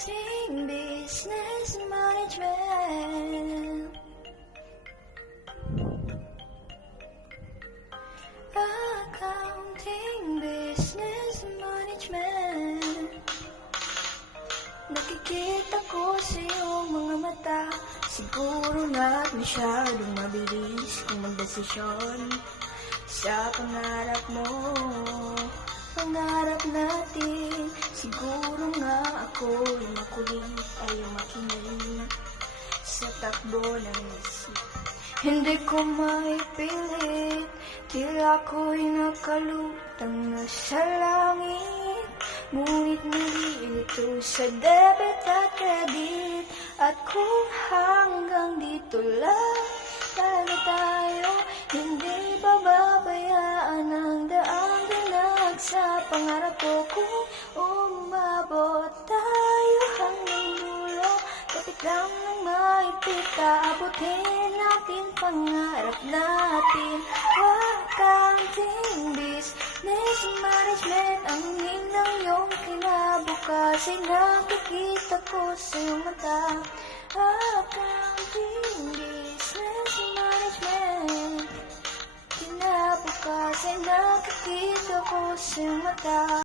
Accounting, business management. Accounting, business management. Nakikita ko sa iyong mga mata, siguro na't masyadong mabilis kung magdesisyon sa pangarap mo. Pangarap natin, siguro nga ako'y makulit, ayaw makinig sa takbo ng isip. Hindi ko maipilit, tila ako'y nakalutang na sa langit. Ngunit nalilito sa debit at credit. At kung hanggang dito lang talaga tayo, hindi bababayaan ang daang dinag sa pangarap ko. Kung umabot tayo hanggang dulo, kapit lang ng maipit, aabutin natin pangarap natin. Accounting, business management, ang hingin ng iyong kinabukasin, nakikita ko sa iyong mata. Accounting, business management, kinabukasin, nakikita ko sa iyong mata.